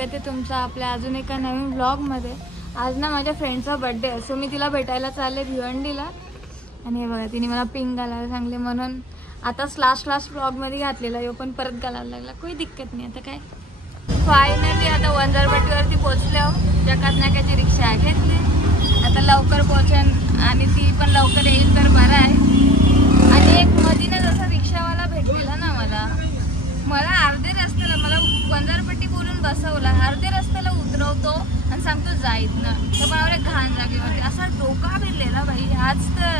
स्वागत आहे तुमचं आपल्या अजून एका नवीन व्लॉगमध्ये। आज ना माझ्या फ्रेंडचा बर्थडे आहे, सो मी तिला भेटायला चालले भिवंडीला। आणि हे बघा तिने मला पिंक घालायला सांगले म्हणून आताच लास्ट व्लॉगमध्ये घातलेला, यो पण परत घालायला लागला। काही दिक्कत नाही आता काय। फायनली आता वंजारपट्टीवरती पोहोचलो। जकासनाक्याची रिक्षा घेतली, आता लवकर पोहोचेन आणि ती पण लवकर येईल तर बरं आहे। आणि एक मधीने जसा रिक्षावाला भेटलेला ना मला अर्धे रस्त्याला मला वंजारपट्टी बोलून बसवला, अर्धे रस्त्याला उतरवतो आणि सांगतो जाईत ना। तर मला घाण जागेवरती असा डोका भिडलेला भाई, आज तर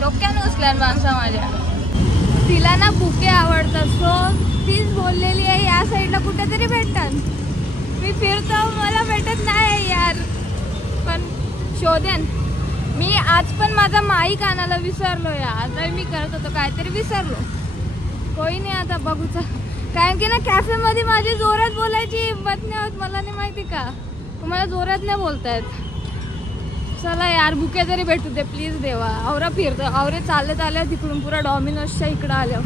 डोक्यानं उचल्या माणसा माझ्या। तिला ना बुके आवडतात, सो तीच बोललेली आहे या साईडला कुठेतरी भेटतात। मी फिरतो मला भेटत नाही यार, पण शोधेन मी। आज पण माझा माईक आणायला विसरलो यार, तर मी करत होतो काहीतरी विसरलो। कोई नाही आता बघूचा, कारण की ना कॅफेमध्ये माझी जोरात बोलायची हिंमत नाही होत। मला नाही माहिती का तुम्हाला जोरात नाही बोलतायत। चला यार बुके तरी भेटू दे प्लीज देवा। आवरा फिरतो आवरे चालत आल्या तिकडून पुरा डॉमिनोजच्या इकडं आल्या।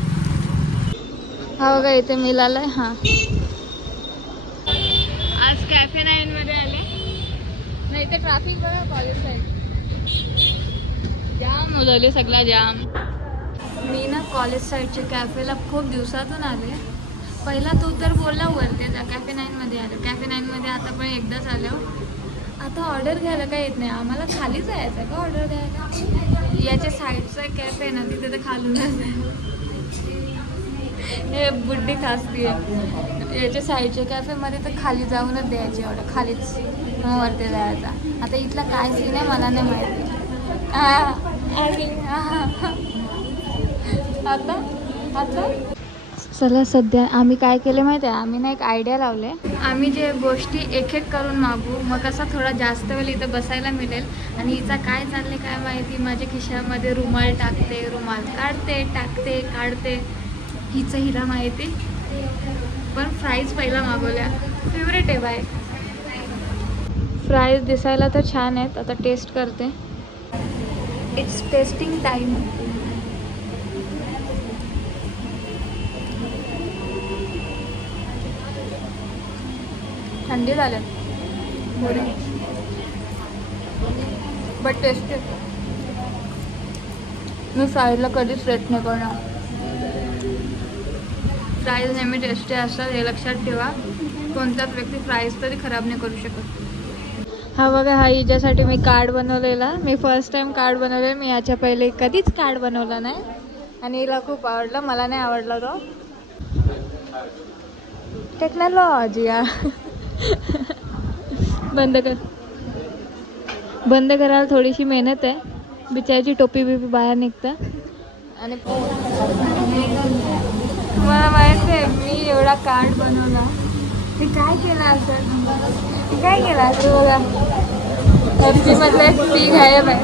हा बघा इथे मिळालंय। हां आज कॅफे 9 मध्ये आले, नाही तर ट्रॅफिक बघा कॉलेज साईड जाम झाले, सगळा जाम। मी ना कॉलेज साईडच्या कॅफेला खूप दिवसातून आले। पहिला तो तर बोलला वरती कॅफे 9 मध्ये आलं, कॅफे 9 मध्ये आता पण एकदाच आलो। आता ऑर्डर घ्यायला काय येत नाही आम्हाला, खाली जायचं का ऑर्डर द्यायला। याच्या साईडचा कॅफे आहे ना तिथे तर खालूनच हे बुड्डी खासती आहे। याच्या साईडच्या कॅफेमध्ये तर खाली जाऊनच द्यायची ऑर्डर, खालीच वरती जायचा। आता इथला काय सीन आहे मला नाही माहिती। आता चला सध्या आम्ही काय केलं माहिती आहे, आम्ही ना एक आयडिया लावले। आम्ही जे गोष्टी एक एक करून मागू, मग कसा थोडा जास्त वेळ इथं बसायला मिळेल। आणि हिचा काय चालले काय माहिती, माझ्या खिशामध्ये रुमाल टाकते, रुमाल काढते, टाकते काढते, हिचं हिला माहिती। पण फ्राईज पहिला मागवल्या, फेवरेट आहे बाय। फ्राईज दिसायला तर छान आहेत, आता टेस्ट करते। It's testing time. थंडी झाल्यात पुरे, बट टेस्टी। मी फ्राईजला कधीच रेट नाही करणार, फ्राईज नेहमी टेस्टी असतात हे लक्षात ठेवा। कोणताच व्यक्ती फ्राईज तरी खराब नाही करू शकत। हा बघा हा हिच्यासाठी मी कार्ड बनवलेला, मी फर्स्ट टाइम कार्ड बनवलेला। मी याच्या पहिले कधीच कार्ड बनवला नाही आणि हिला खूप आवडलं, मला नाही आवडला तो। टेक्नॉलॉजी बंद करायला थोडीशी मेहनत आहे, बिचारीची टोपी बिपी बाहेर निघतं। आणि तुम्हाला माहिती आहे मी एवढा कार्ड बनवला, हे काय केलं असेल, काय केलं असेल बघा। हॅपी मतलब ती गायब है।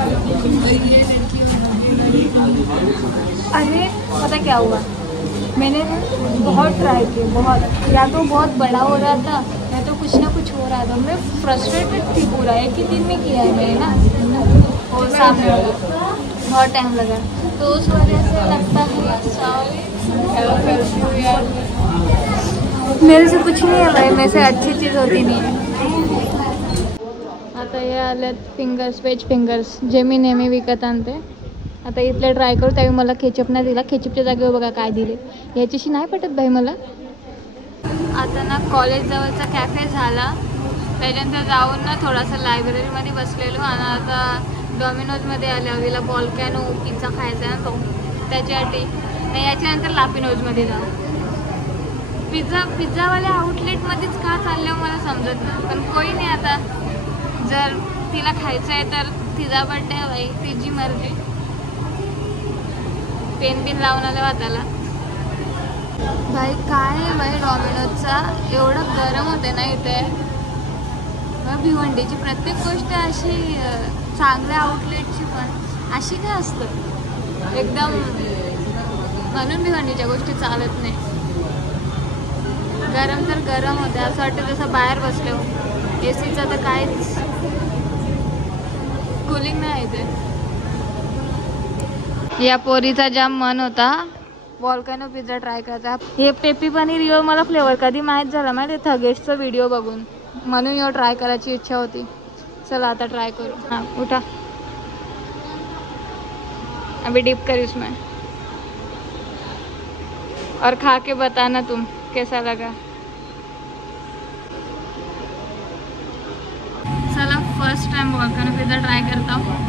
अरे पता क्या हुआ, मैंने बहुत ट्राई किया, बहुत, या तो बहुत बड़ा हो रहा था या तो कुछ ना कुछ हो रहा था। मैं फ्रस्ट्रेटेड थी पूरा, एक ही दिन में किया है मैंने ना, और सामने बहुत टाइम लगा, तो उस वजह से लगता है मेरे से कुछ नहीं है भाई, मेरे से अच्छी चीज़ होती नहीं है। आता हे आल्यात फिंगर्स, वेज फिंगर्स, जे मी नेहमी विकत आणते। आता इथले ट्राय करू, त्यावेळी मला केचप नाही दिला, केचपच्या जागेवर बघा काय दिले। याच्याशी नाही पटत भाई मला। आता ना कॉलेज जवळचा कॅफे झाला, त्याच्यानंतर जाऊन ना थोडासा लायब्ररीमध्ये बसलेलो आणि आता डॉमिनोजमध्ये आले। हवीला बॉलकॅनो पिझ्झा खायचा आहे ना तो, त्याच्यासाठी नाही याच्यानंतर लापिनोजमध्ये जाऊ। पिझ्झावाल्या आउटलेटमध्येच का चाललं मला समजत नाही, पण कोई नाही। आता जर तिला खायचं आहे तर तिचा बर्थडे आहे बाई, तिची मर्जी। पेन बिन लावून आलं हाताला भाई। काय आहे भाई डॉमिनोजचा, एवढं गरम होते ना इथे। भिवंडीची प्रत्येक गोष्ट अशी चांगल्या आउटलेटची पण अशी काय असतं एकदम, म्हणून भिवंडीच्या गोष्टी चालत नाही। गरम तर गरम होते, असं वाटतं जसं बाहेर बसलो। एसीचं तर काहीच कूलिंग नाही इथे। या पोरीचा जाम मन होता वॉल्कॅनो पिझ्झा ट्राय करायचा. हे पेपी पनीर यो मला फ्लेवर कधी माहीत झाला माहिती थगेशचा व्हिडिओ बघून, म्हणून यो ट्राय करायची इच्छा होती. चला आता ट्राय करू. हाँ उठा, अभी डिप कर इसमें और खा के बताना तुम कैसा लगा. चला फर्स्ट टाइम वॉल्कॅनो पिझ्झा ट्राय करता हूँ.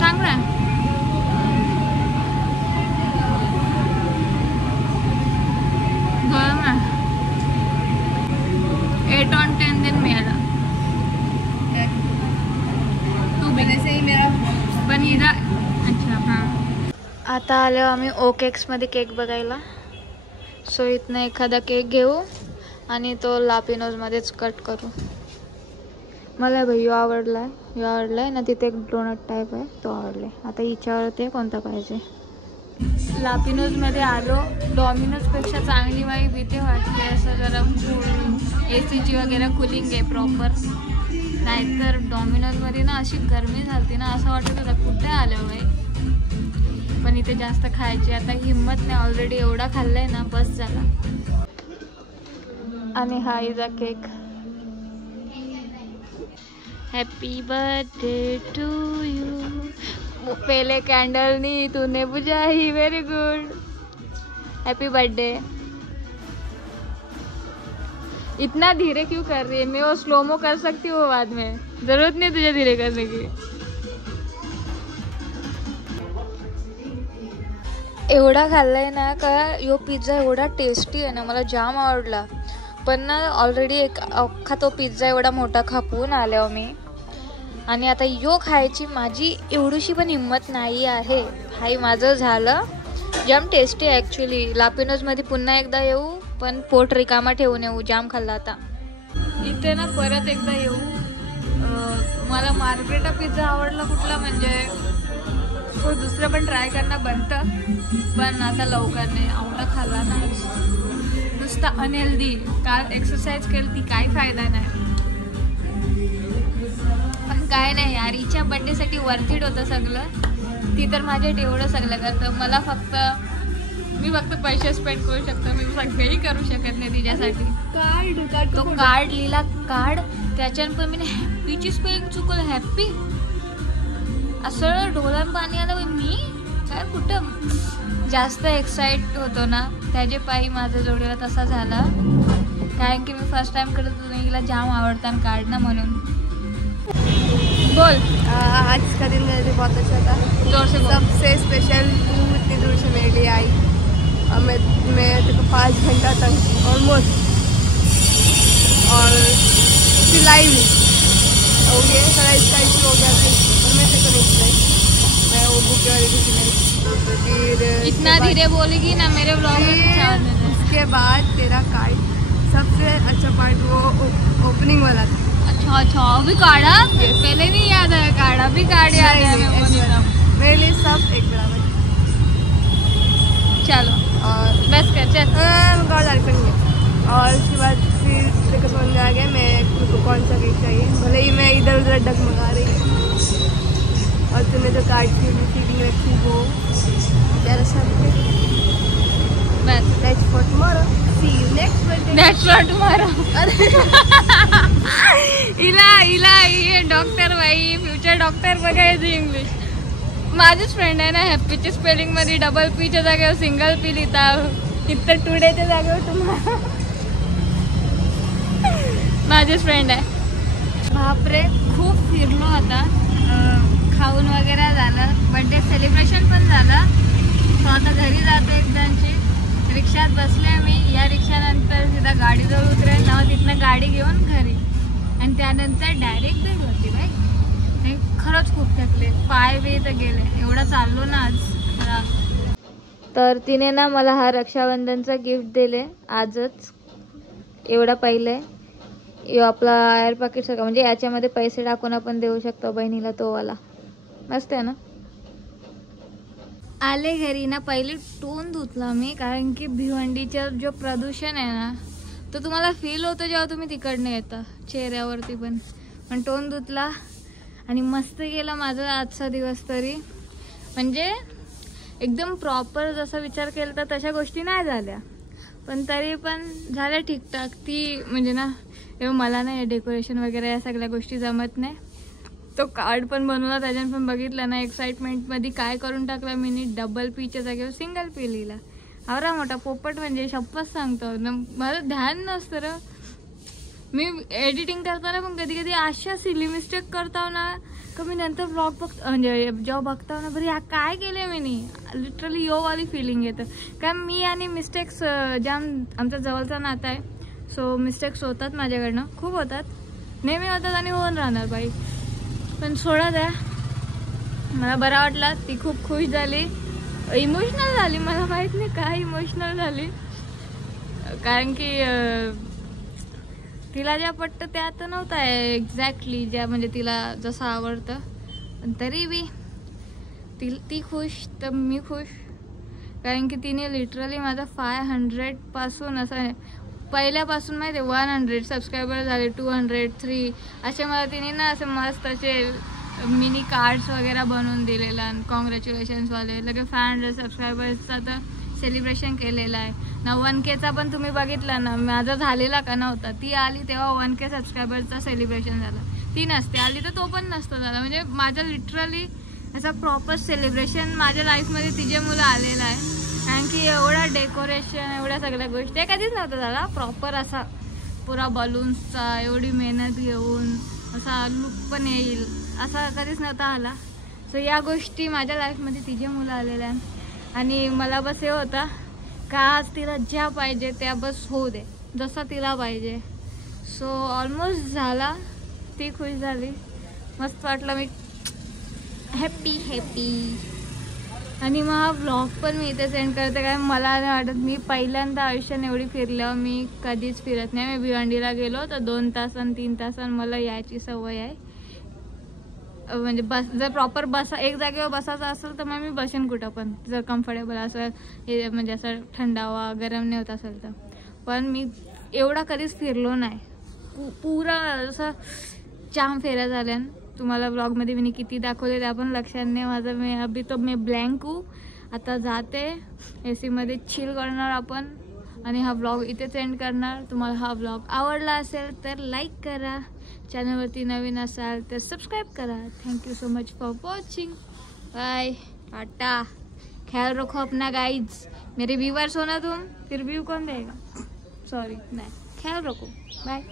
चांगला आहे. गरम आहे. 8 on 10 दिन मिळाला. तू बिने ही मेरा पण इरा. अच्छा हां. आता आलो आम्ही ओकेक्समध्ये केक बघायला. सो इथनं एखादा केक घेऊ आणि तो लापिनोजमध्येच कट करू. मला भाई यो आवडला आहे ना. तिथे एक डोनट टाईप आहे तो आवडला आहे. आता हिच्यावरती कोणता पाहिजे. लापिनोजमध्ये आलो. डॉमिनोजपेक्षा चांगली माझी भीती वाटते. असं जरा कूल एसीची वगैरे कुलिंग आहे प्रॉपर. नाहीतर डॉमिनोजमध्ये ना अशी गरमी झाली ना, असं वाटत होतं कुठे आलं बाई. पण इथे जास्त खायची आता हिंमत नाही. ऑलरेडी एवढा खाल्लाय ना, बस झाला. आणि हा is a cake. Happy birthday to you. पहले कैंडल नहीं तूने बुझाई. Very good. Happy birthday. इतना धीरे क्यों कर रही है. मैं वो स्लोमो कर सकती हूँ बाद में, जरूरत नहीं तुझे धीरे करने की. एवढा खाल्लाय ना का यो पिझ्झा एवढा टेस्टी आहे ना, मला जाम आवडला. पण ना ऑलरेडी एक अख्खा तो पिझ्झा एवढा मोठा खापून आलो मी. आणि आता यो खायची माझी एवढीशी पण हिंमत नाही आहे. हाई माझं झालं. जाम टेस्टी आहे ॲक्च्युली. लापिनोजमध्ये पुन्हा एकदा येऊ, पण पोट रिकामा ठेवून येऊ. जाम खाल्ला आता. इथे ना परत एकदा येऊ. मला मार्गरेटा पिझ्झा आवडला कुठला म्हणजे, सो दुसरं पण ट्राय करणं बनतं. पण आता लवकर नाही. आवडा खाल्ला ना नुसता अनहेल्दी. काल एक्सरसाइज केली ती काही फायदा नाही. पण काय नाही यार, हिच्या बड्डेसाठी वर्थ इट होतं सगळं. ती तर माझ्या एवढं सगळं करतं. मला मी फक्त पैसे स्पेंड करू शकतो. मी सगळंही करू शकत नाही तिच्यासाठी. तो कार्ड लिहिला कार्ड, त्याच्यानं पण मी हॅप्पीची स्पेलिंग चुकवलं. हॅप्पी असं डोळ्यात पाणी आलं. मी काय कुठं जास्त एक्साइट होतो ना, त्याचे पायी माझा जोडीला तसा झाला. कारण की मी फर्स्ट टाइम करत होतो. हिला जाम आवडतं कार्ड ना, म्हणून. बोल. आज का दिन मेरे लिए बहुत अच्छा था. जोर से बोल. सबसे स्पेशल तू इतनी दूर से मेरे लिए आई. और मैं तेरे को 5 घंटा तक ऑलमोस्ट और सिलाई भी हो गया. थोड़ा इसका इशू हो गया था और मैं तेरे को नहीं सिलाई. मैं वो बुक के वजह से सिलाई. फिर इतना धीरे बोलेगी ना मेरे ब्लॉग में. उसके बाद तेरा कार्ड सबसे अच्छा पार्ट वो ओपनिंग वाला था. अच्छा अभी काढ़ा. पहले नहीं याद है काढ़ा. अभी कार्ड याद है मेरे लिए सब एक बराबर. चलो और बस कर चल. और उसके बाद फिर मेरे को समझ में आ गया मैं को कौन सा केक चाहिए. भले ही मैं इधर उधर डगमगा रही हूँ. और तूने जो कार्ड की रिसीविंग रखी वो तेरा सब बस. That's for tomorrow. See you next birthday. That's for tomorrow. इला ये डॉक्टर बाई फ्युचर डॉक्टर बघायचं इंग्लिश. माझीच फ्रेंड आहे ना. हॅप्पीच्या स्पेलिंग मध्ये डबल पीच्या जागेवर सिंगल पी लिहिता. इथं टुडेच्या जागेवर तुम्हाला. माझीच फ्रेंड आहे. बापरे खूप फिरलो आता. खाऊन वगैरे झालं. बर्थडे सेलिब्रेशन पण झालं. तो आता घरी जातो एकदांची. रिक्षात बसले मी. या रिक्षानंतर सीधा गाडीजवळ उतरेल ना, तिथनं गाडी घेऊन घरी. आणि त्यानंतर डायरेक्ट घरी होती बाई. नाही खरंच खूप थकले. पाय बी तर गेले. एवढं चाललो ना आज. तर तिने ना मला हा रक्षाबंधनचा गिफ्ट दिले आजच. एवढा पहिले यो आपला एअर पॉकेट सगळं म्हणजे याच्यामध्ये पैसे टाकून आपण देऊ शकतो बहिणीला. तो वाला मस्त आहे ना. आले घरी ना पहिले तोंड धुतला मी. कारण की भिवंडीचं जो प्रदूषण आहे ना तो तुम्हाला फील होतो जेव्हा तुम्ही तिकडनं येता चेहऱ्यावरती पण तोंड धुतला आणि मस्त गेला माझा आजचा दिवस. तरी म्हणजे एकदम प्रॉपर जसा विचार केला तर तशा गोष्टी नाही झाल्या, पण तरी पण झाल्या ठीकठाक. ती म्हणजे ना मला नाही डेकोरेशन वगैरे या सगळ्या गोष्टी जमत नाही. तो कार्ड पण बनवला त्याच्यानं पण बघितलं ना एक्साइटमेंटमध्ये काय करून टाकला मी, डबल पीच्या जागेवर सिंगल पी लिहिला. आवरा मोठा पोपट म्हणजे शपथ सांगतो ना, मला ध्यान नसतं र. मी एडिटिंग करताना पण कधी कधी अशा सिली मिस्टेक करताव ना का मी नंतर ब्लॉग म्हणजे जेव्हा बघताव ना बरं या काय केले मी नाही, लिटरली योवाली फिलिंग येतं. कारण मी आणि मिस्टेक्स जाम आमचा जवळचा नाता आहे, सो मिस्टेक्स होतात माझ्याकडनं, खूप होतात, नेहमी होतात आणि होऊन राहणार बाई. पण सोडा द्या, मला बरा वाटला. ती खूप खुश झाली, इमोशनल झाली, मला माहीत नाही काय इमोशनल झाली. कारण की तिला ज्या पटतं त्या तर नव्हता एक्झॅक्टली ज्या म्हणजे तिला जसं आवडतं, पण तरी बी ती खुश तर मी खुश. कारण की तिने लिटरली माझा 500 पासून असं पहिल्यापासून माहिती आहे 100 सबस्क्रायबर झाले, 200, 3 असे मला तिने ना असं मस्त असे मिनी कार्ड्स वगैरे बनवून दिलेला आणि कॉंग्रॅच्युलेशन्सवाले. लगे 500 सबस्क्रायबर्सचा तर सेलिब्रेशन केलेलं आहे ना. 1Kचा पण तुम्ही बघितला ना माझा झालेला का नव्हता. ती आली तेव्हा 1K सबस्क्रायबरचा सेलिब्रेशन झाला, ती नसते आली तर तो पण नसतो झाला. म्हणजे माझं लिटरली असा प्रॉपर सेलिब्रेशन माझ्या लाईफमध्ये तिचे मुलं आलेलं आहे. कारण की एवढा डेकोरेशन एवढ्या सगळ्या गोष्टी ते कधीच नव्हतं झाला प्रॉपर असा पुरा बलून्सचा एवढी मेहनत घेऊन असा लुक पण येईल असा कधीच नव्हता आला. सो या गोष्टी माझ्या लाईफमध्ये तिचे मुलं आलेल्या आहेत आणि मला बस हे होता का आज तिला ज्या पाहिजे त्या बस होऊ दे जसा तिला पाहिजे. सो ऑलमोस्ट झाला, ती खुश झाली, मस्त वाटलं, मी हॅपी. आणि मग हा व्लॉग पण मी इथे सेंड करते कारण मला नाही वाटत मी पहिल्यांदा आयुष्यात एवढी फिरल्यावर मी कधीच फिरत नाही. मी भिवंडीला गेलो तर 2 तासां 3 तासां मला यायची सवय आहे. म्हणजे जर प्रॉपर एक जागेवर बसायचं असेल तर मग मी बसेन कुठं पण, जर कम्फर्टेबल असं हे म्हणजे असं थंडावा गरम नाही होत असेल तर. पण मी एवढा कधीच फिरलो नाही, पुरा असं जाम फेऱ्या झाल्या. तुम्हाला ब्लॉगमध्ये मी किती दाखवले त्या पण लक्षात नाही माझं. मी ब्लँक हूँ. आता जाते AC मध्ये चिल करणार आपण आणि हा ब्लॉग इथेच एंड करणार. तुम्हाला हा ब्लॉग आवडला असेल तर लाईक करा, चॅनलवरती नवीन असाल तर सबस्क्राइब करा. Thank you so much for watching. Bye, टाटा, ख्याल रखो अपना गाइड्स. मेरे व्यूवर्स हो ना तुम, फिर व्यू कौन देगा, सॉरी नहीं, ख्याल रखो, बाय.